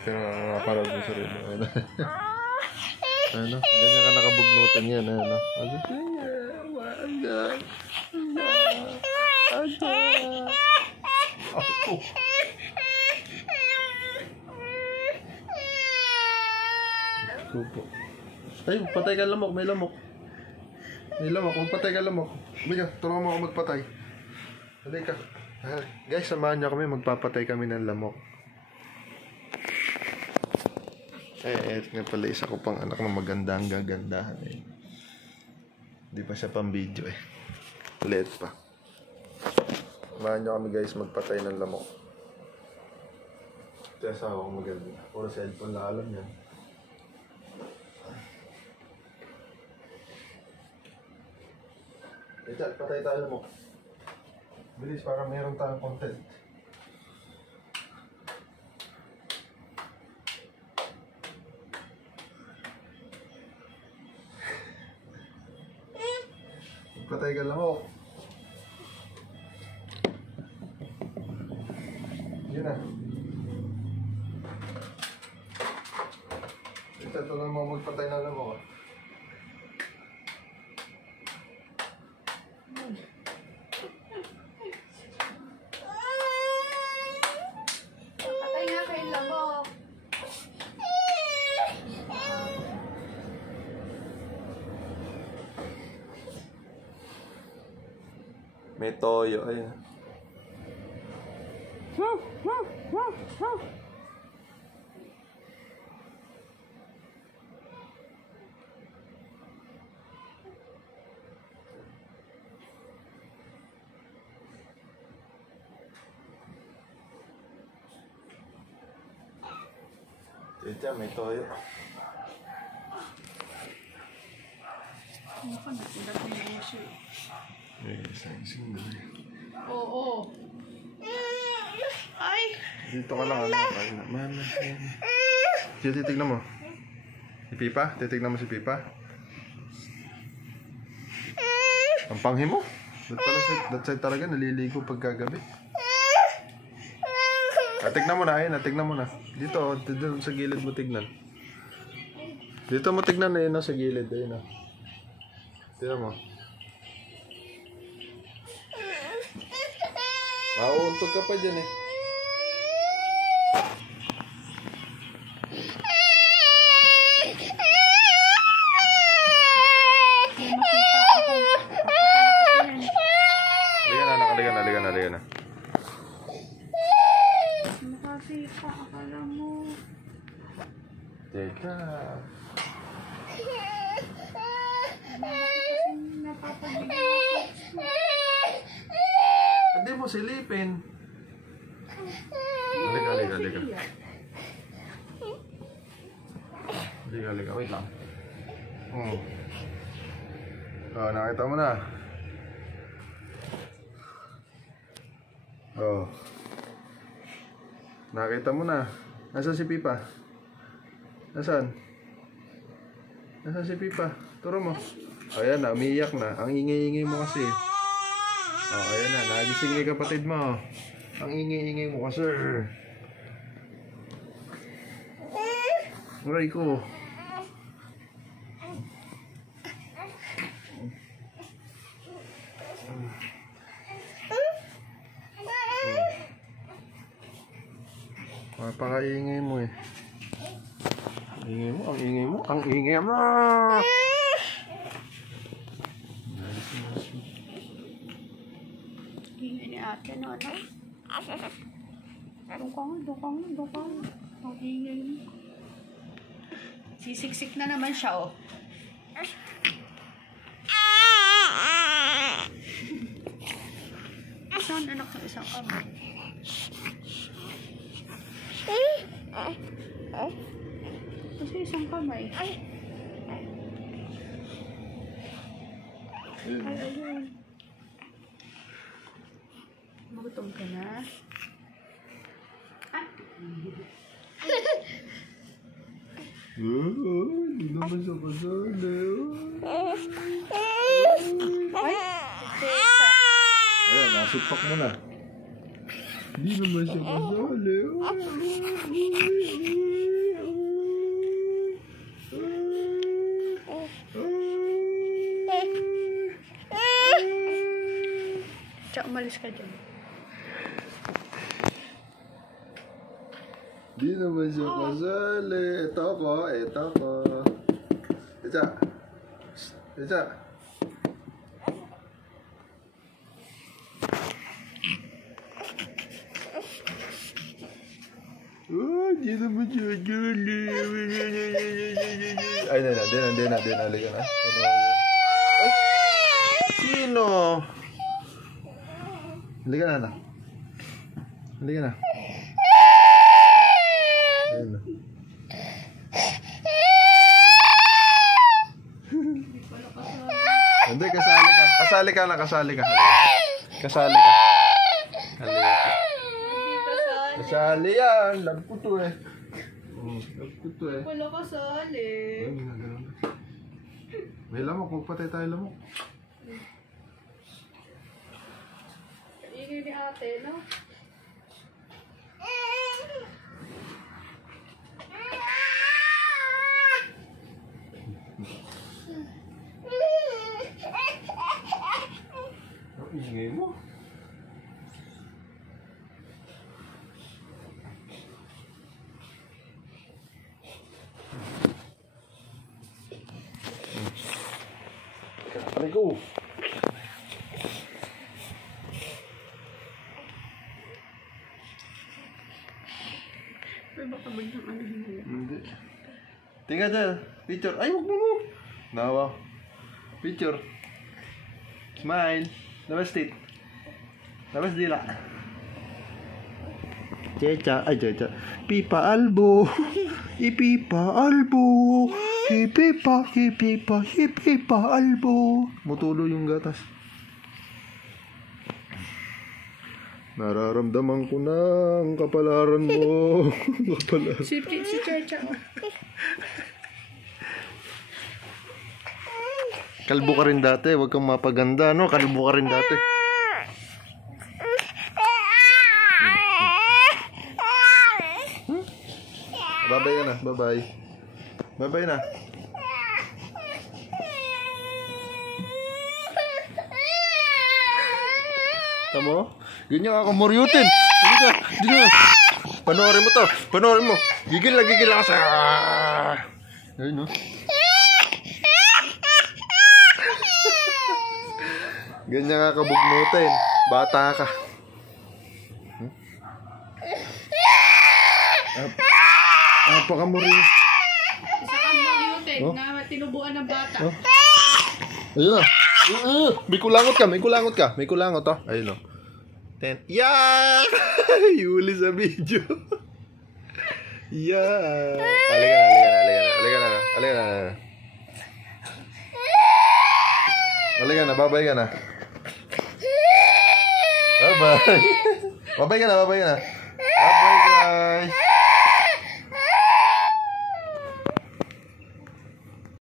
Pinakaparod mo sarili. Ano? Ganyan ka nakabugnutan yan. Ano? Kupo. Ay, patay ka lamok. May lamok. May lamok. Magpatay ka lamok. Biga, tulungan mo ako magpatay. Halika. Guys, samahan niyo kami. Magpapatay kami ng lamok. Ito nga pala isa ko pang anak na maganda ang gagandahan eh. Di pa siya pang video eh. Ulit pa. Samahan niyo kami guys magpatay ng lamok. Ito yung asawa ko maganda. Puro cellphone na alam yan. Ito, patay tayo lamok. Bilis para mayroon tayong content. Patay ka lamok. Yun na. Ito lang mo magpatay ng lamok. Patay nga kayo lamok. May toyo, ayun. Ito, may toyo. Ano ka na? Tindag mo yung siya. Isang single. Oo. Ay! Dito ka lang, ano? Mama. Sige, titignan mo. Si Pipa? Titignan mo si Pipa? Ang panghi mo? That side talaga, naliligo pagkagabi. Tignan mo na, ayun, tignan mo na. Dito, dito sa gilid mo tignan. Dito mo tignan na yun, sa gilid. Ayun, tignan mo. Mauuntog ka pa dyan eh. Halika na. Makasita, akala mo. Teka. Hindi mo silipin. Halika. Halika. Wait lang. Nakita mo na. Nakita mo na. Nasaan si Pipa? Nasaan si Pipa? Turo mo. Ayan na, umiiyak na. Ang ingay-ingay mo kasi. Ayan na, nagising ni kapatid mo. Ang ingay-ingay mo kasi. Aray ko. Mapakaingay mo eh. Ang ingay mo. Ingay ni ate, no? Dukang. Ang ingay mo. Sisiksik na naman siya, oh. Saan anak ng isang kamay? Kasi isang kamay. Ayun. Magutom ka na? Hindi naman siya kasali. Ay! Ayan, nasipak mo na. Di naman siya kasali. Tsaka umalis ka dyan. Di naman siya kasali. Ito ko. Echa. Echa. Oh, di naman siya kasali. Ay, di na. Halika na. Ay, sino? Halika na, anak. Halika na. Ayun na. Hindi, kasali ka. Kasali ka. Halika. Kasali ka. Halika. Kasali yan. Love ko to eh. Wala kasali. Ay, ginagano. May lamok. Magpatay tayo lamok. Ingay ni ate, no? Ang ingay mo. Aray ko. Pero baka biglang ano hindi. Hindi. Tingnan dyan. Picture. Ay, huwag mo. Nawa. Picture. Smile. Labas tit. Labas dila. Checha. Ay, checha. Pipa albo. Ipipa albo. Hipipa albo. Mutulo yung gatas. Nararamdaman ko na ang kapalaran mo. Kapalaran. Si Checha. Kalbo ka rin dati, huwag kang mapaganda, no? Kalbo ka rin dati. Babay ka na, babay. Babay na. Tamo? Ganyan ako muryutin. Halika, dito na. Panoorin mo to, panoorin mo. Gigil lang sa... Ayun, no? Ganyan nga kabugnutin. Bata ka. Napakamuri. Isa kang mamutin na tinubuan ng bata. Ayun na. May kulangot ka. May kulangot to. Ayun, no? Yeah! Huli sa video. Yeah! Halika na. Babay ka na. Bye-bye. Babay ka na. Bye, guys.